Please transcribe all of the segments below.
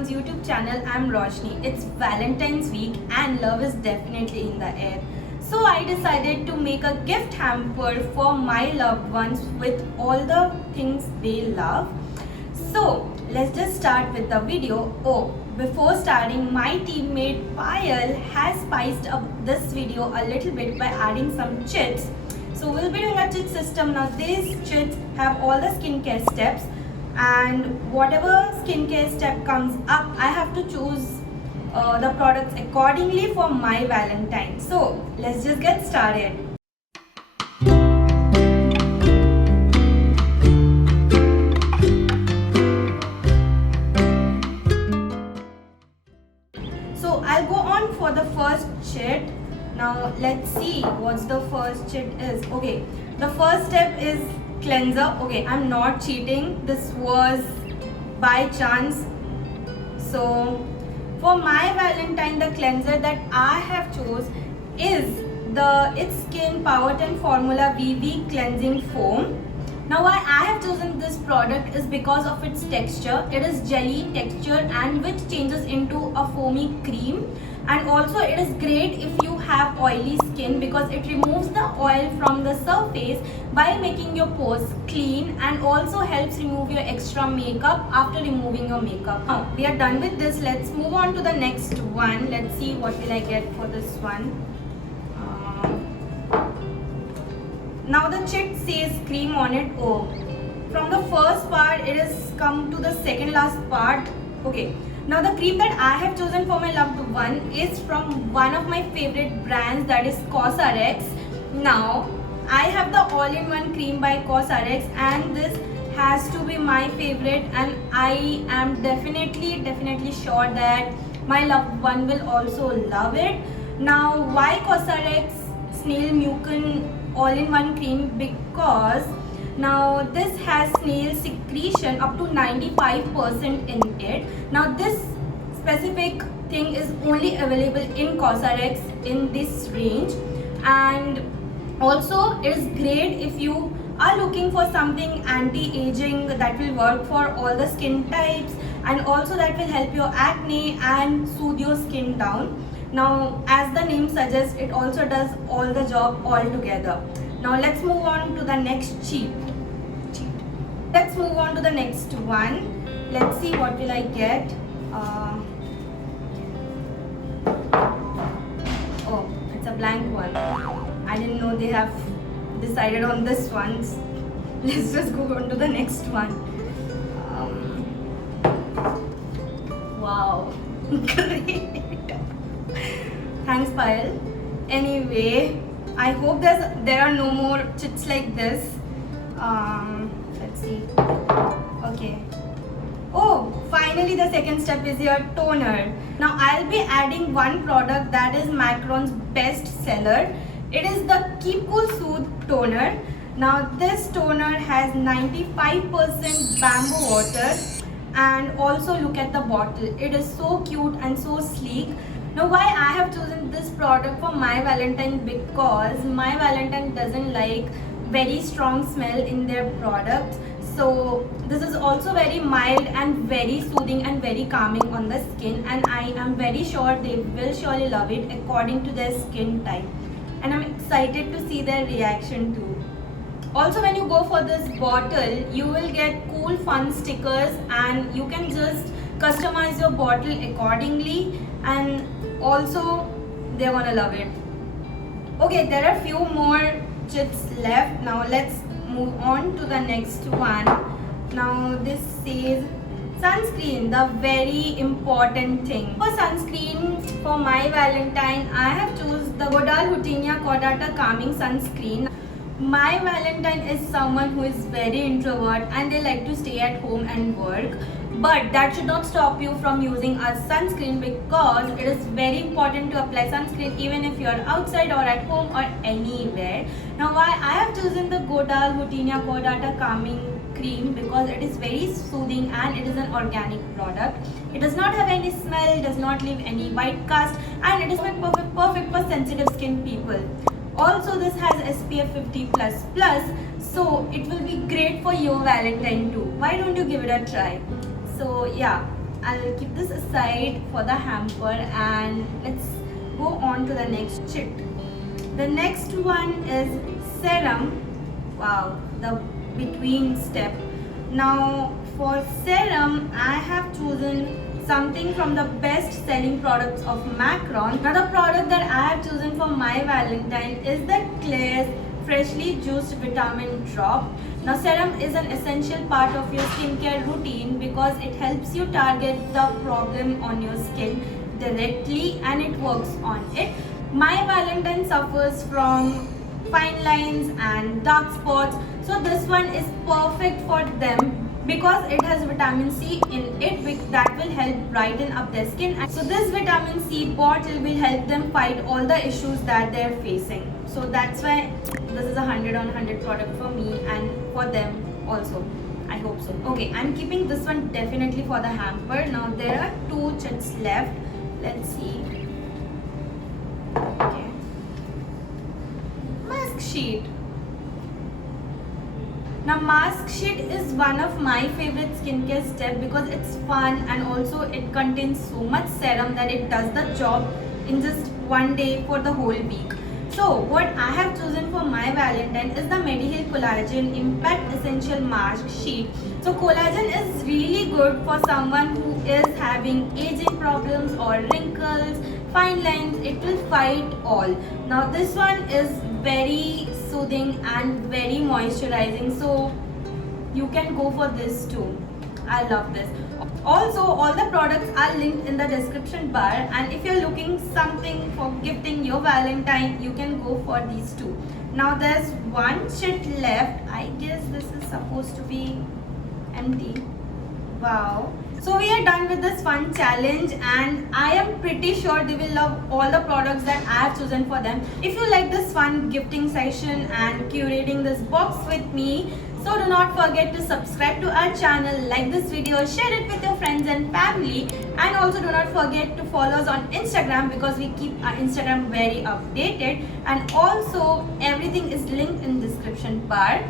Icons YouTube channel. I'm Roshni. It's Valentine's week and love is definitely in the air. So I decided to make a gift hamper for my loved ones with all the things they love. So let's just start with the video. Oh, before starting, my teammate Payal has spiced up this video a little bit by adding some chits. So we'll be doing a chit system. Now these chits have all the skincare steps, and whatever skincare step comes up, I have to choose the products accordingly for my Valentine. So let's just get started. So I'll go on for the first chit. Now let's see what's the first chit is. Okay, the first step is cleanser. Okay, I'm not cheating. This was by chance. So for my Valentine, the cleanser that I have chose is the It's Skin Power 10 Formula VV Cleansing Foam. Now why I have chosen this product is because of its texture. It is jelly in texture and which changes into a foamy cream, and also it is great if you have oily skin because it removes the oil from the surface by making your pores clean, and also helps remove your extra makeup after removing your makeup. Now we are done with this. Let's move on to the next one. Let's see what will I get for this one. Now the chit says cream on it. Oh, from the first part it has come to the second last part. Okay, now the cream that I have chosen for my loved one is from one of my favorite brands, that is Cosrx. Now I have the all-in-one cream by Cosrx, and this has to be my favorite, and I am definitely sure that my loved one will also love it. Now why Cosrx Snail Mucin all-in-one cream? Because now this has snail secretion up to 95% in it. Now this specific thing is only available in Cosrx in this range, and also it is great if you are looking for something anti-aging that will work for all the skin types, and also that will help your acne and soothe your skin down. Now as the name suggests, it also does all the job all together. Now let's move on to the next cheat. Let's move on to the next one. Let's see what will I get. Oh, it's a blank one. I didn't know they have decided on this one. Let's just go on to the next one. Wow, great. Thanks, Payal. Anyway, I hope there are no more chits like this. Let's see. Okay. Oh, finally the second step is your toner. Now I'll be adding one product that is Macron's best seller. It is the Keep Cool Soothe toner. Now this toner has 95% bamboo water, and also look at the bottle. It is so cute and so sleek. Now why I have chosen this product for my Valentine, because my Valentine doesn't like very strong smell in their products. So this is also very mild and very soothing and very calming on the skin, and I am very sure they will surely love it according to their skin type, and I'm excited to see their reaction too. Also, when you go for this bottle, you will get cool fun stickers, and you can just customize your bottle accordingly, and also they're gonna love it. Okay, there are few more chits left. Now let's move on to the next one. Now this says sunscreen, the very important thing. For sunscreen for my Valentine, I have chosen the Godal Hutenia Cordata Calming Sunscreen. My Valentine is someone who is very introvert and they like to stay at home and work. But that should not stop you from using a sunscreen, because it is very important to apply sunscreen even if you are outside or at home or anywhere. Now why I have chosen the Godal Hutenia Cordata Calming Cream, because it is very soothing and it is an organic product. It does not have any smell, does not leave any white cast, and it is perfect for sensitive skin people. Also this has SPF 50++, so it will be great for your Valentine too. Why don't you give it a try? So yeah, I'll keep this aside for the hamper and let's go on to the next chit. The next one is serum. Wow, the between step. Now for serum, I have chosen something from the best selling products of Macron. Now the product that I have chosen for my Valentine is the Klairs freshly juiced vitamin drop. Now serum is an essential part of your skincare routine because it helps you target the problem on your skin directly and it works on it. My Valentine suffers from fine lines and dark spots, so this one is perfect for them because it has vitamin C in it that will help brighten up their skin. So this vitamin C bottle will help them fight all the issues that they're facing. So that's why this is a 100 on 100 product for me and for them also. I hope so. Okay, I'm keeping this one definitely for the hamper. Now there are 2 chits left. Let's see. Okay. Mask sheet. Now mask sheet is one of my favorite skincare step because it's fun and also it contains so much serum that it does the job in just one day for the whole week. So what I have chosen for my Valentine is the Mediheal Collagen Impact Essential Mask Sheet. So collagen is really good for someone who is having aging problems or wrinkles, fine lines. It will fight all. Now this one is very soothing and very moisturizing, so you can go for this too. I love this. Also, all the products are linked in the description bar, and if you're looking something for gifting your Valentine, you can go for these two. Now there's one chit left. I guess this is supposed to be empty. Wow. So we are done with this fun challenge and I am pretty sure they will love all the products that I have chosen for them. If you like this fun gifting session and curating this box with me, so do not forget to subscribe to our channel, like this video, share it with your friends and family, and also do not forget to follow us on Instagram because we keep our Instagram very updated, and also everything is linked in description bar.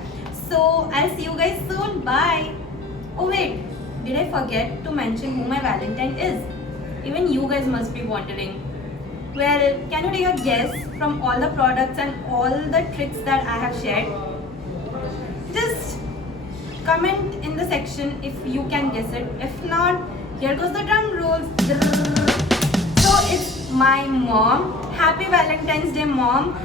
So I'll see you guys soon. Bye. Oh wait, did I forget to mention who my Valentine is? Even you guys must be wondering. Well, can you take a guess from all the products and all the tricks that I have shared? Just comment in the section if you can guess it. If not, here goes the drum rolls. So it's my mom. Happy Valentine's Day, mom.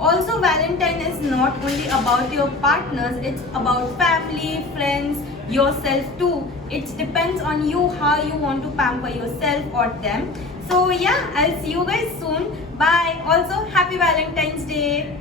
Also, Valentine is not only about your partners, it's about family, friends, yourself too. It depends on you how you want to pamper yourself or them. So yeah, I'll see you guys soon. Bye. Also, happy Valentine's Day.